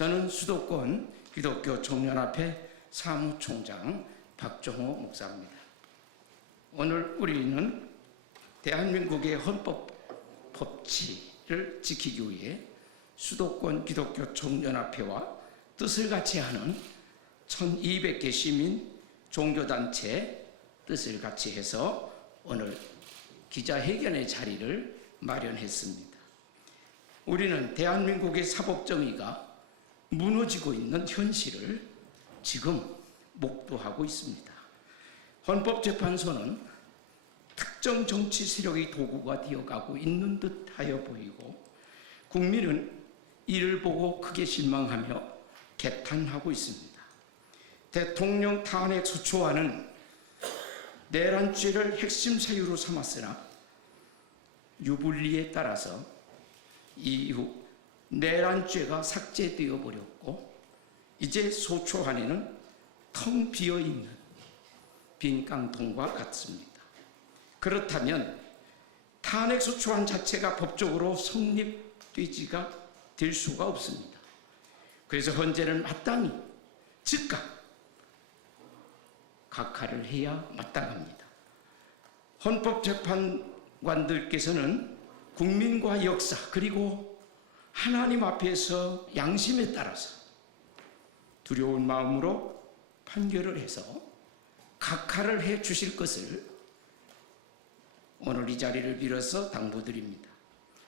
저는 수도권 기독교 총연합회 사무총장 박종호 목사입니다. 오늘 우리는 대한민국의 헌법 법치를 지키기 위해 수도권 기독교 총연합회와 뜻을 같이 하는 1200개 시민 종교단체 뜻을 같이 해서 오늘 기자회견의 자리를 마련했습니다. 우리는 대한민국의 사법정의가 무너지고 있는 현실을 지금 목도하고 있습니다. 헌법재판소는 특정 정치 세력의 도구가 되어가고 있는 듯하여 보이고 국민은 이를 보고 크게 실망하며 개탄하고 있습니다. 대통령 탄핵 수초안은 내란죄를 핵심 사유로 삼았으나 유불리에 따라서 이후 내란죄가 삭제되어 버렸고 이제 소초안에는 텅 비어있는 빈 깡통과 같습니다. 그렇다면 탄핵 소초안 자체가 법적으로 성립되지가 될 수가 없습니다. 그래서 헌재는 마땅히 즉각 각하를 해야 마땅합니다. 헌법재판관들께서는 국민과 역사 그리고 하나님 앞에서 양심에 따라서 두려운 마음으로 판결을 해서 각하를 해 주실 것을 오늘 이 자리를 빌어서 당부드립니다.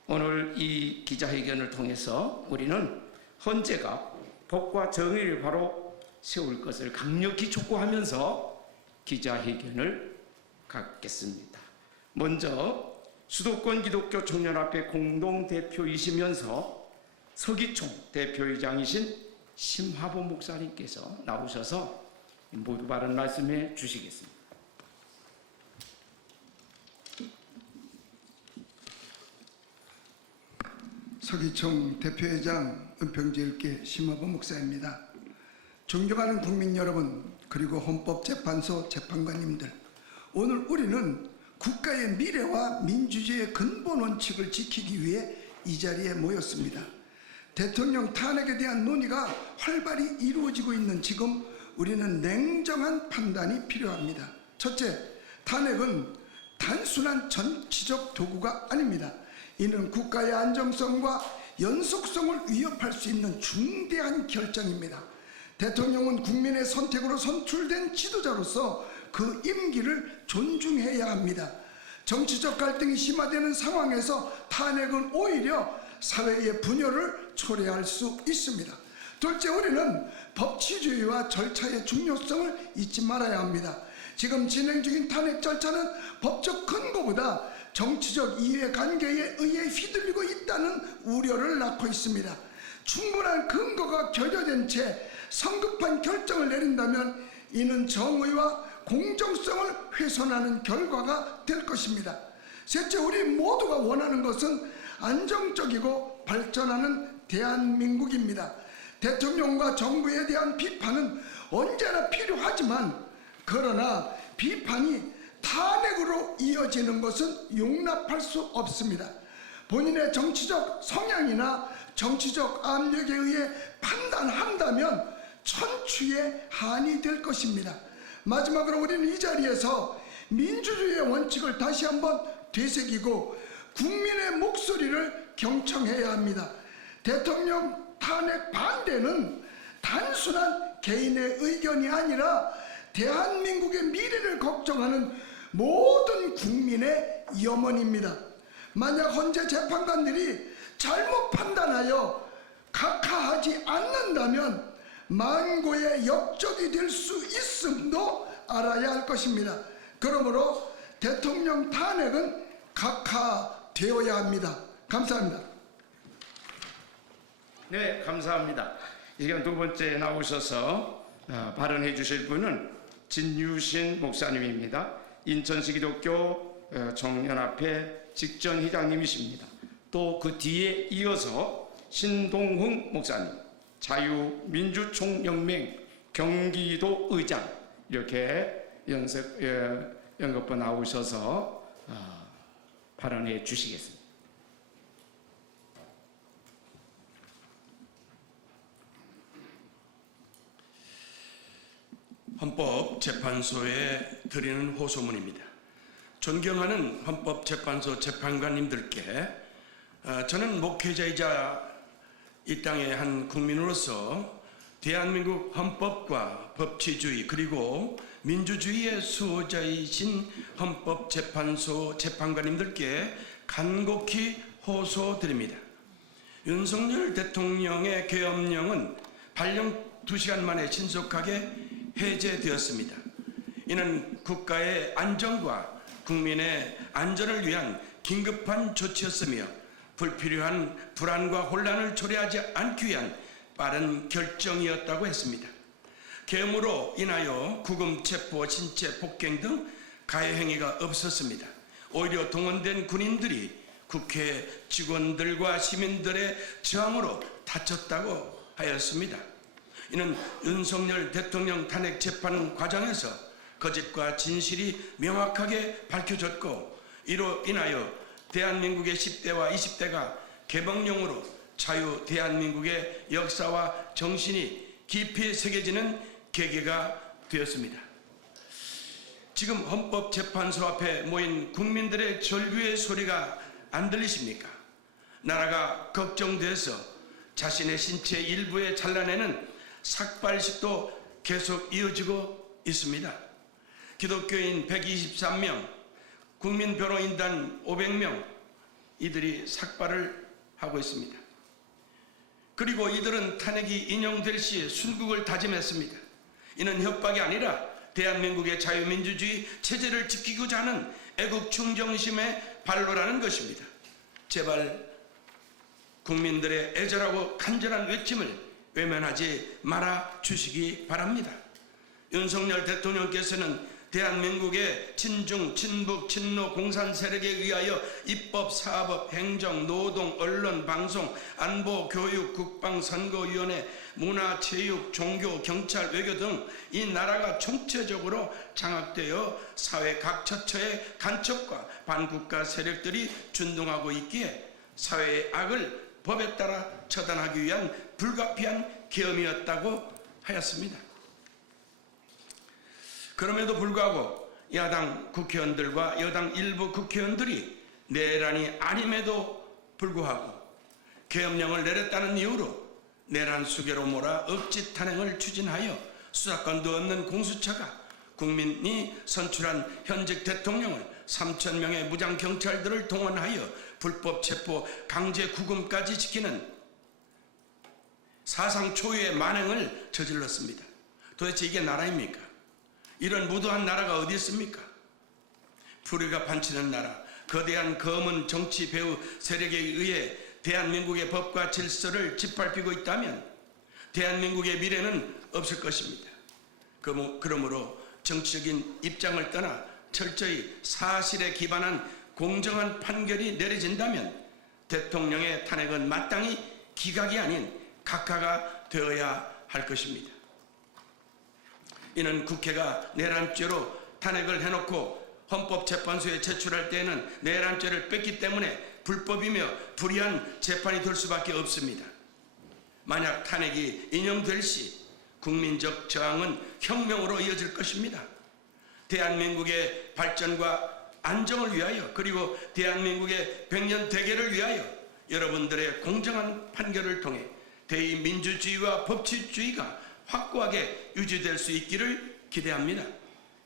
오늘 이 기자회견을 통해서 우리는 헌재가 법과 정의를 바로 세울 것을 강력히 촉구하면서 기자회견을 갖겠습니다. 먼저 수도권 기독교 총연합회 공동대표이시면서 서기총 대표이장이신 심화보 목사님께서 나오셔서 모두 바른 말씀해 주시겠습니다. 서기총 대표회장 은평제일교 심화보 목사입니다. 존경하는 국민 여러분, 그리고 헌법재판소 재판관님들, 오늘 우리는 국가의 미래와 민주주의의 근본 원칙을 지키기 위해 이 자리에 모였습니다. 대통령 탄핵에 대한 논의가 활발히 이루어지고 있는 지금 우리는 냉정한 판단이 필요합니다. 첫째, 탄핵은 단순한 정치적 도구가 아닙니다. 이는 국가의 안정성과 연속성을 위협할 수 있는 중대한 결정입니다. 대통령은 국민의 선택으로 선출된 지도자로서 그 임기를 존중해야 합니다. 정치적 갈등이 심화되는 상황에서 탄핵은 오히려 사회의 분열을 초래할 수 있습니다. 둘째, 우리는 법치주의와 절차의 중요성을 잊지 말아야 합니다. 지금 진행 중인 탄핵 절차는 법적 근거보다 정치적 이해관계에 의해 휘둘리고 있다는 우려를 낳고 있습니다. 충분한 근거가 결여된 채 성급한 결정을 내린다면 이는 정의와 공정성을 훼손하는 결과가 될 것입니다. 셋째, 우리 모두가 원하는 것은 안정적이고 발전하는 대한민국입니다. 대통령과 정부에 대한 비판은 언제나 필요하지만 그러나 비판이 탄핵으로 이어지는 것은 용납할 수 없습니다. 본인의 정치적 성향이나 정치적 압력에 의해 판단한다면 천추의 한이 될 것입니다. 마지막으로 우리는 이 자리에서 민주주의의 원칙을 다시 한번 되새기고 국민의 목소리를 경청해야 합니다. 대통령 탄핵 반대는 단순한 개인의 의견이 아니라 대한민국의 미래를 걱정하는 모든 국민의 염원입니다. 만약 헌재 재판관들이 잘못 판단하여 각하하지 않는다면 만고의 역적이 될 수 있음도 알아야 할 것입니다. 그러므로 대통령 탄핵은 각하되어야 합니다. 감사합니다. 네, 감사합니다. 이건 두 번째 나오셔서 발언해 주실 분은 진유신 목사님입니다. 인천시 기독교 총연합회 직전회장님이십니다. 또 그 뒤에 이어서 신동흥 목사님, 자유민주총연맹 경기도 의장 이렇게 연거푸 나오셔서 발언해 주시겠습니다. 헌법재판소에 드리는 호소문입니다. 존경하는 헌법재판소 재판관님들께 저는 목회자이자 이 땅의 한 국민으로서 대한민국 헌법과 법치주의 그리고 민주주의의 수호자이신 헌법재판소 재판관님들께 간곡히 호소드립니다. 윤석열 대통령의 계엄령은 발령 2시간 만에 신속하게 해제되었습니다. 이는 국가의 안정과 국민의 안전을 위한 긴급한 조치였으며 불필요한 불안과 혼란을 초래하지 않기 위한 빠른 결정이었다고 했습니다. 계엄으로 인하여 구금, 체포, 신체 폭행 등 가해 행위가 없었습니다. 오히려 동원된 군인들이 국회 직원들과 시민들의 저항으로 다쳤다고 하였습니다. 이는 윤석열 대통령 탄핵 재판 과정에서 거짓과 진실이 명확하게 밝혀졌고 이로 인하여 대한민국의 10대와 20대가 개봉용으로 자유 대한민국의 역사와 정신이 깊이 새겨지는 계기가 되었습니다. 지금 헌법재판소 앞에 모인 국민들의 절규의 소리가 안 들리십니까? 나라가 걱정돼서 자신의 신체 일부에 잘라내는 삭발식도 계속 이어지고 있습니다. 기독교인 123명, 국민변호인단 500명 이들이 삭발을 하고 있습니다. 그리고 이들은 탄핵이 인용될 시 순국을 다짐했습니다. 이는 협박이 아니라 대한민국의 자유민주주의 체제를 지키고자 하는 애국 충정심의 발로라는 것입니다. 제발 국민들의 애절하고 간절한 외침을 외면하지 말아 주시기 바랍니다. 윤석열 대통령께서는 대한민국의 친중, 친북, 친노, 공산 세력에 의하여 입법, 사법, 행정, 노동, 언론, 방송, 안보, 교육, 국방, 선거위원회, 문화, 체육, 종교, 경찰, 외교 등 이 나라가 총체적으로 장악되어 사회 각 처처의 간첩과 반국가 세력들이 준동하고 있기에 사회의 악을 법에 따라 처단하기 위한 불가피한 계엄이었다고 하였습니다. 그럼에도 불구하고 야당 국회의원들과 여당 일부 국회의원들이 내란이 아님에도 불구하고 계엄령을 내렸다는 이유로 내란 수계로 몰아 억지 탄핵을 추진하여 수사권도 없는 공수처가 국민이 선출한 현직 대통령을 3,000명의 무장경찰들을 동원하여 불법 체포, 강제 구금까지 지키는 사상 초유의 만행을 저질렀습니다. 도대체 이게 나라입니까? 이런 무도한 나라가 어디 있습니까? 불의가 판치는 나라, 거대한 검은 정치 배후 세력에 의해 대한민국의 법과 질서를 짓밟히고 있다면 대한민국의 미래는 없을 것입니다. 그러므로 정치적인 입장을 떠나 철저히 사실에 기반한 공정한 판결이 내려진다면 대통령의 탄핵은 마땅히 기각이 아닌 각하가 되어야 할 것입니다. 이는 국회가 내란죄로 탄핵을 해놓고 헌법재판소에 제출할 때에는 내란죄를 뺐기 때문에 불법이며 불이한 재판이 될 수밖에 없습니다. 만약 탄핵이 인용될 시 국민적 저항은 혁명으로 이어질 것입니다. 대한민국의 발전과 안정을 위하여 그리고 대한민국의 100년 대계를 위하여 여러분들의 공정한 판결을 통해 대의민주주의와 법치주의가 확고하게 유지될 수 있기를 기대합니다.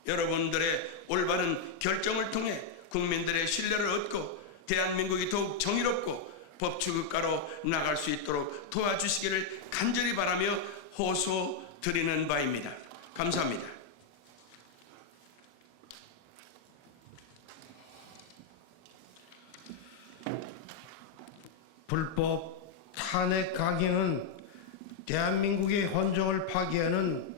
여러분들의 올바른 결정을 통해 국민들의 신뢰를 얻고 대한민국이 더욱 정의롭고 법치국가로 나갈 수 있도록 도와주시기를 간절히 바라며 호소드리는 바입니다. 감사합니다. 불법 탄핵 강행은 대한민국의 헌정을 파괴하는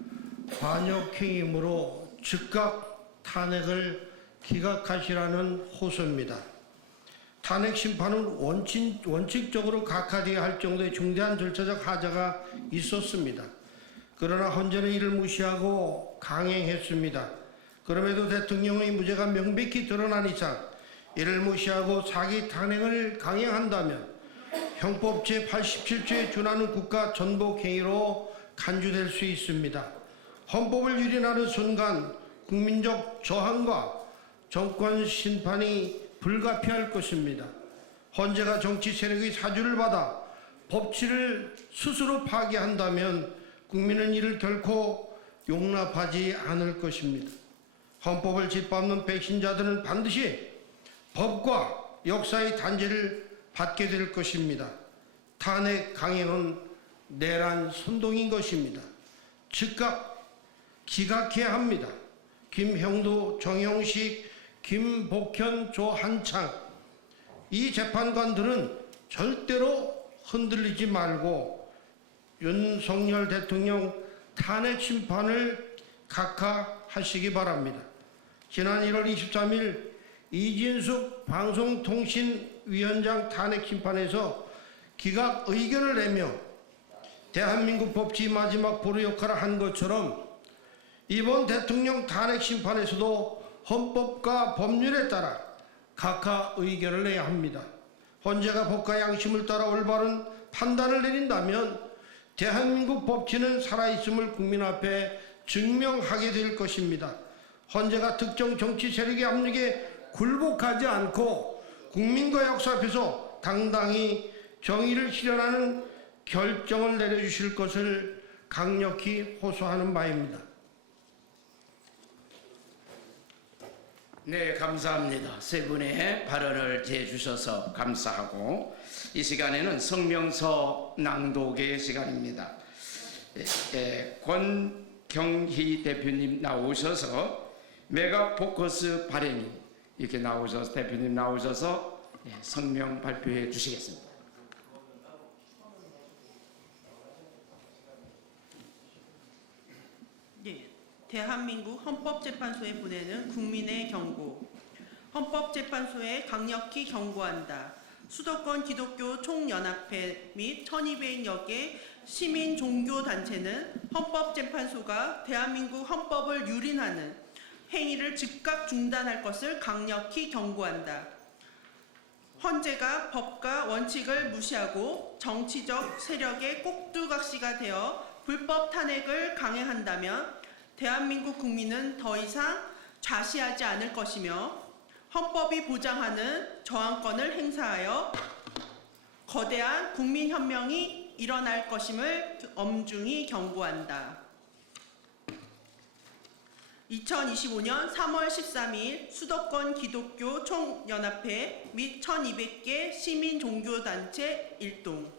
반역행위이므로 즉각 탄핵을 기각하시라는 호소입니다. 탄핵 심판은 원칙적으로 각하되어야 할 정도의 중대한 절차적 하자가 있었습니다. 그러나 헌재는 이를 무시하고 강행했습니다. 그럼에도 대통령의 무죄가 명백히 드러난 이상 이를 무시하고 사기 탄핵을 강행한다면 형법 제87조에 준하는 국가 전복 행위로 간주될 수 있습니다. 헌법을 유린하는 순간 국민적 저항과 정권 심판이 불가피할 것입니다. 헌재가 정치 세력의 사주를 받아 법치를 스스로 파괴한다면 국민은 이를 결코 용납하지 않을 것입니다. 헌법을 짓밟는 배신자들은 반드시 법과 역사의 단죄를 받게 될 것입니다. 탄핵 강행은 내란 선동인 것입니다. 즉각 기각해야 합니다. 김형도, 정영식, 김복현, 조한창 이 재판관들은 절대로 흔들리지 말고 윤석열 대통령 탄핵 심판을 각하하시기 바랍니다. 지난 1월 23일 이진숙 방송통신위원장 탄핵 심판에서 기각 의견을 내며 대한민국 법치 마지막 보루 역할을 한 것처럼 이번 대통령 탄핵 심판에서도 헌법과 법률에 따라 각하 의견을 내야 합니다. 헌재가 법과 양심을 따라 올바른 판단을 내린다면 대한민국 법치는 살아있음을 국민 앞에 증명하게 될 것입니다. 헌재가 특정 정치 세력의 압력에 굴복하지 않고 국민과 역사 앞에서 당당히 정의를 실현하는 결정을 내려주실 것을 강력히 호소하는 바입니다. 네, 감사합니다. 세 분의 발언을 제주셔서 감사하고 이 시간에는 성명서 낭독의 시간입니다. 권경희 대표님 나오셔서 메가 포커스 발행인 이렇게 나오셔서 대표님 나오셔서 성명 발표해 주시겠습니다. 네, 대한민국 헌법재판소에 보내는 국민의 경고. 헌법재판소에 강력히 경고한다. 수도권 기독교 총연합회 및 1200여 개 시민 종교단체는 헌법재판소가 대한민국 헌법을 유린하는 행위를 즉각 중단할 것을 강력히 경고한다. 헌재가 법과 원칙을 무시하고 정치적 세력의 꼭두각시가 되어 불법 탄핵을 강행한다면 대한민국 국민은 더 이상 좌시하지 않을 것이며 헌법이 보장하는 저항권을 행사하여 거대한 국민혁명이 일어날 것임을 엄중히 경고한다. 2025년 3월 13일 수도권 기독교 총연합회 및 1200개 시민 종교단체 일동